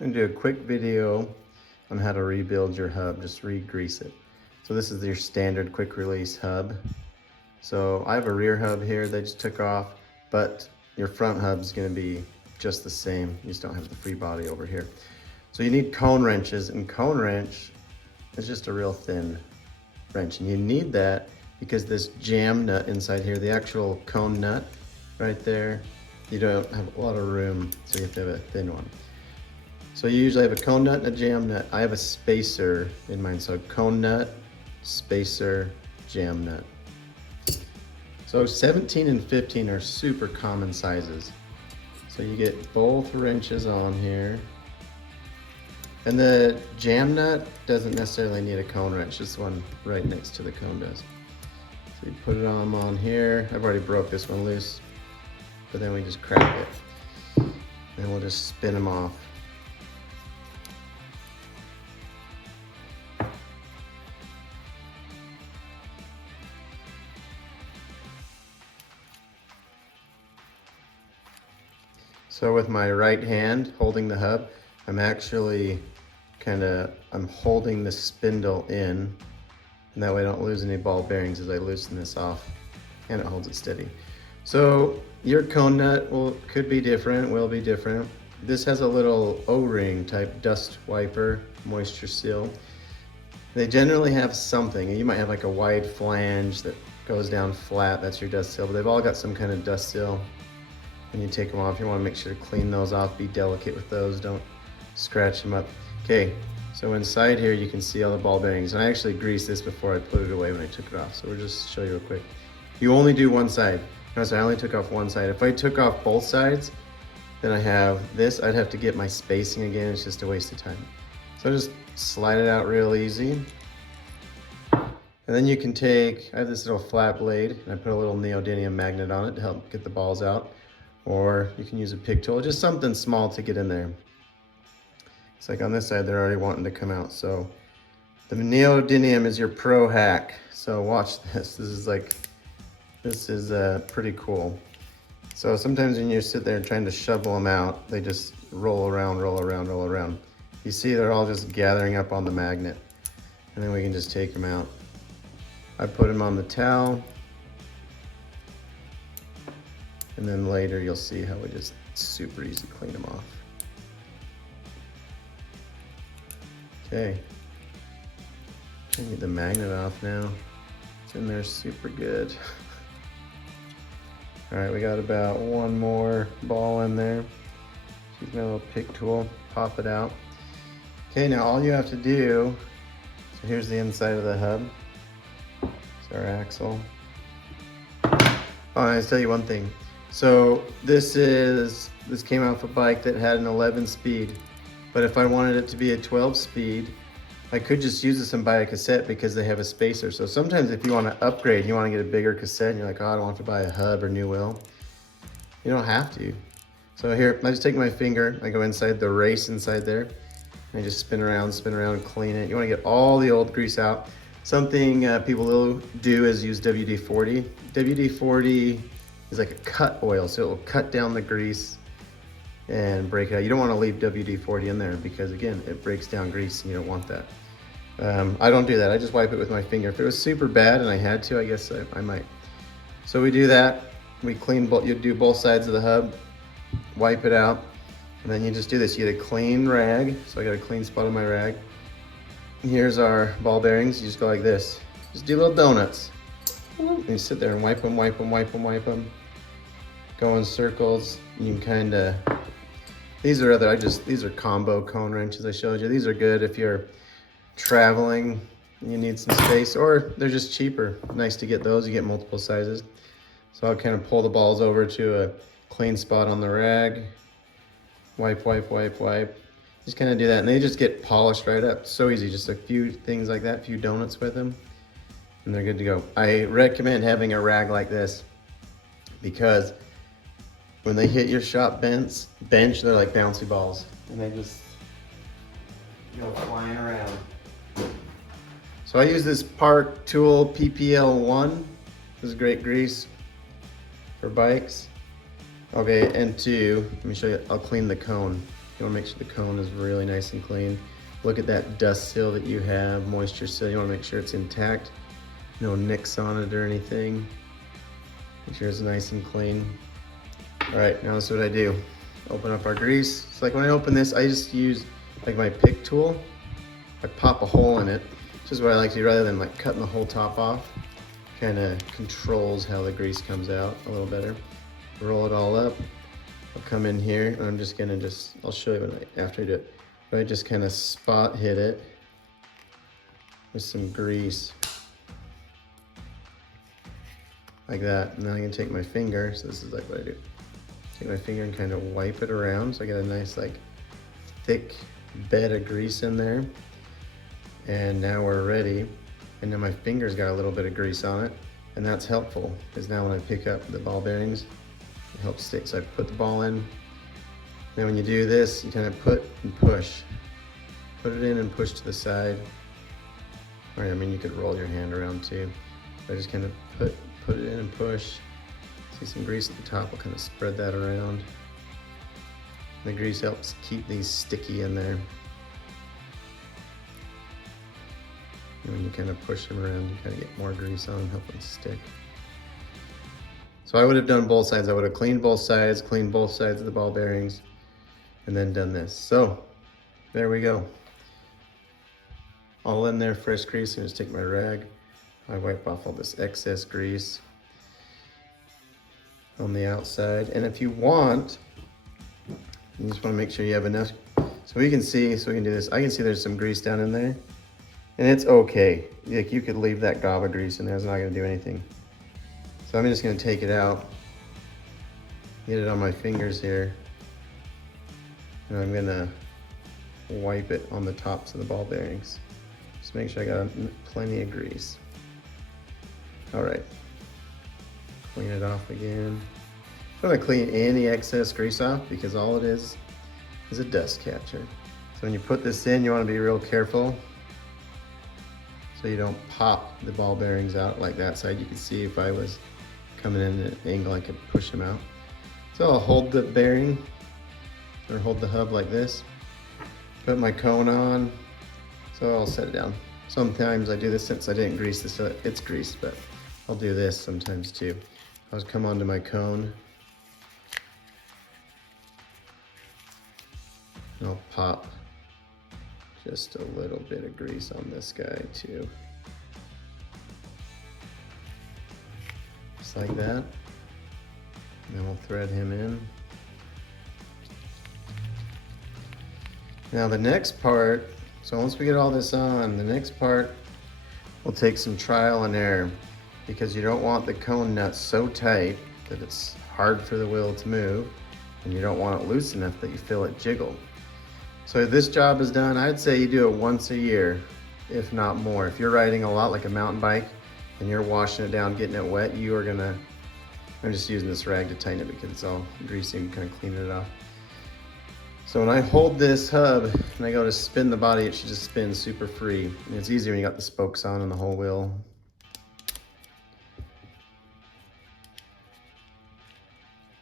I'm gonna do a quick video on how to rebuild your hub, just re-grease it. So this is your standard quick release hub. So I have a rear hub here that I just took off, but your front hub is gonna be just the same. You just don't have the free body over here. So you need cone wrenches, and cone wrench is just a real thin wrench. And you need that because this jam nut inside here, the actual cone nut right there, you don't have a lot of room, so you have to have a thin one. So you usually have a cone nut and a jam nut. I have a spacer in mine, so cone nut, spacer, jam nut. So 17 and 15 are super common sizes. So you get both wrenches on here. And the jam nut doesn't necessarily need a cone wrench. This one right next to the cone does. So you put it on here. I've already broke this one loose, but then we just crack it. And we'll just spin them off. So with my right hand holding the hub, I'm actually I'm holding the spindle in, and that way I don't lose any ball bearings as I loosen this off, and it holds it steady. So your cone nut could be different, will be different. This has a little O-ring type dust wiper, moisture seal. They generally have something. You might have like a wide flange that goes down flat, that's your dust seal, but they've all got some kind of dust seal. When you take them off, you want to make sure to clean those off, be delicate with those, don't scratch them up. Okay, so inside here you can see all the ball bearings, and I actually greased this before I put it away when I took it off, so we'll just show you real quick. You only do one side. Notice I only took off one side. If I took off both sides, then I have this, I'd have to get my spacing again, it's just a waste of time. So just slide it out real easy. And then you can take, I have this little flat blade, and I put a little neodymium magnet on it to help get the balls out. Or you can use a pig tool, just something small to get in there. It's like on this side, they're already wanting to come out. So the neodymium is your pro hack. So watch this, this is pretty cool. So sometimes when you sit there trying to shovel them out, they just roll around, roll around, roll around. You see they're all just gathering up on the magnet, and then we can just take them out. I put them on the towel. And then later you'll see how we just super easy clean them off. Okay. I need the magnet off now. It's in there super good. All right, we got about one more ball in there. Use my little pick tool, pop it out. Okay, now all you have to do, so here's the inside of the hub. It's our axle. Oh, and I'll tell you one thing. So this came off a bike that had an 11 speed, but if I wanted it to be a 12 speed, I could just use this and buy a cassette because they have a spacer. So sometimes if you want to upgrade, you want to get a bigger cassette, and you're like, oh, I don't want to buy a hub or new wheel. You don't have to. So here, I just take my finger, I go inside the race inside there, and I just spin around, clean it. You want to get all the old grease out. Something people will do is use WD-40. WD-40 is like a cut oil, so it will cut down the grease and break it out. You don't want to leave WD-40 in there because again, it breaks down grease and you don't want that. I don't do that, I just wipe it with my finger. If it was super bad and I had to, I guess I might. So we do that, we clean, you do both sides of the hub, wipe it out, and then you just do this. You get a clean rag, so I got a clean spot on my rag. Here's our ball bearings, you just go like this. Just do little donuts. And you sit there and wipe them, wipe them, wipe them, wipe them. Go in circles. You can kind of, these are combo cone wrenches I showed you. These are good if you're traveling, you need some space, or they're just cheaper. Nice to get those, you get multiple sizes. So I'll kind of pull the balls over to a clean spot on the rag. Wipe, wipe, wipe, wipe. Just kind of do that, and they just get polished right up. So easy, just a few things like that, a few donuts with them, and they're good to go. I recommend having a rag like this because when they hit your shop bench, they're like bouncy balls, and they just go flying around. So I use this Park Tool PPL1. This is great grease for bikes. Okay, and two, let me show you, I'll clean the cone. You wanna make sure the cone is really nice and clean. Look at that dust seal that you have, moisture seal. You wanna make sure it's intact. No nicks on it or anything. Make sure it's nice and clean. All right, now this is what I do. Open up our grease. So like when I open this, I just use like my pick tool. I pop a hole in it. This is what I like to do rather than like cutting the whole top off. Kind of controls how the grease comes out a little better. Roll it all up. I'll come in here and I'm just gonna I'll show you after I do it. But I just kind of spot hit it with some grease. Like that. And then I'm gonna take my finger, so this is like what I do. Take my finger and kind of wipe it around so I get a nice like thick bed of grease in there. And now we're ready. And now my finger's got a little bit of grease on it, and that's helpful because now when I pick up the ball bearings, it helps stick. So I put the ball in. Now when you do this, you kind of put and push. Put it in and push to the side. Or I mean, you could roll your hand around too. I just kind of put it in and push. See some grease at the top, I'll kind of spread that around. The grease helps keep these sticky in there. And when you kind of push them around, you kind of get more grease on them, help them stick. So I would have done both sides. I would have cleaned both sides of the ball bearings, and then done this. So there we go. All in there, fresh grease. I just take my rag. I wipe off all this excess grease on the outside. And if you want, you just want to make sure you have enough. So we can see, so we can do this. I can see there's some grease down in there. And it's okay. Like you could leave that gob of grease in there, it's not gonna do anything. So I'm just gonna take it out, get it on my fingers here, and I'm gonna wipe it on the tops of the ball bearings. Just make sure I got plenty of grease. All right, clean it off again. I'm gonna clean any excess grease off because all it is a dust catcher. So when you put this in, you wanna be real careful so you don't pop the ball bearings out like that side. You can see if I was coming in at an angle, I could push them out. So I'll hold the bearing or hold the hub like this, put my cone on, so I'll set it down. Sometimes I do this since I didn't grease this, so it's greased, but I'll do this sometimes too. I'll just come onto my cone and I'll pop just a little bit of grease on this guy too. Just like that. And then we'll thread him in. Now the next part, so once we get all this on, the next part, we'll take some trial and error because you don't want the cone nut so tight that it's hard for the wheel to move, and you don't want it loose enough that you feel it jiggle. So this job is done, I'd say you do it once a year, if not more. If you're riding a lot like a mountain bike and you're washing it down, getting it wet, you are gonna, I'm just using this rag to tighten it because it's all greasy and kind of cleaning it off. So when I hold this hub and I go to spin the body, it should just spin super free. And it's easy when you got the spokes on and the whole wheel.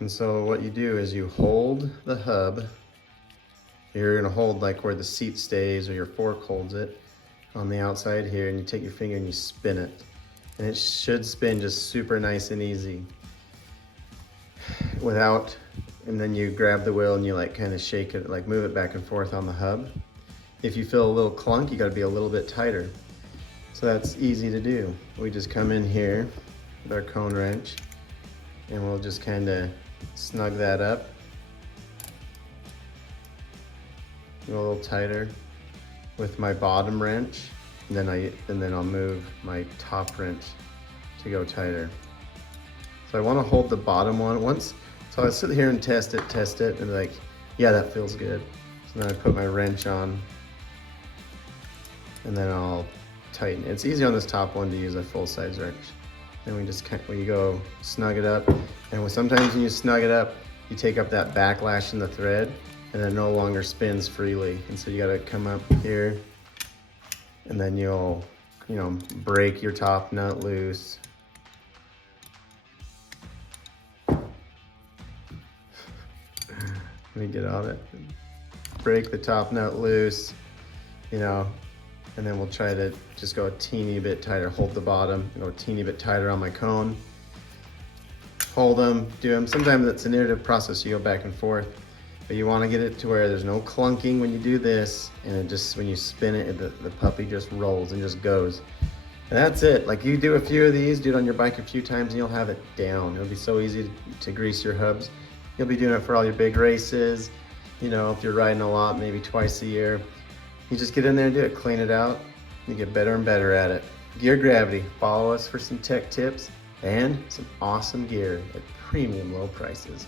And so what you do is you hold the hub. You're gonna hold like where the seat stays or your fork holds it on the outside here, and you take your finger and you spin it. And it should spin just super nice and easy. And then you grab the wheel and you like kind of shake it, like move it back and forth on the hub. If you feel a little clunk, you gotta be a little bit tighter. So that's easy to do. We just come in here with our cone wrench and we'll just kind of snug that up. Go a little tighter with my bottom wrench, and then I'll move my top wrench to go tighter. So I want to hold the bottom one once. So I sit here and test it, and be like, yeah, that feels good. So then I put my wrench on, and then I'll tighten. It's easy on this top one to use a full size wrench. Then we go snug it up, and sometimes when you snug it up, you take up that backlash in the thread, and it no longer spins freely. And so you gotta come up here, and then you'll, break your top nut loose. Let me get on it. break the top nut loose, you know, and then we'll try to just go a teeny bit tighter, hold the bottom, go a teeny bit tighter on my cone. Hold them, do them. Sometimes it's an iterative process, you go back and forth, but you wanna get it to where there's no clunking when you do this, and it just, when you spin it, the puppy just rolls and just goes. And that's it. Like, you do a few of these, do it on your bike a few times, and you'll have it down. It'll be so easy to grease your hubs. You'll be doing it for all your big races. You know, if you're riding a lot, maybe twice a year. You just get in there and do it, clean it out. You get better and better at it. Gear Gravity. Follow us for some tech tips and some awesome gear at premium low prices.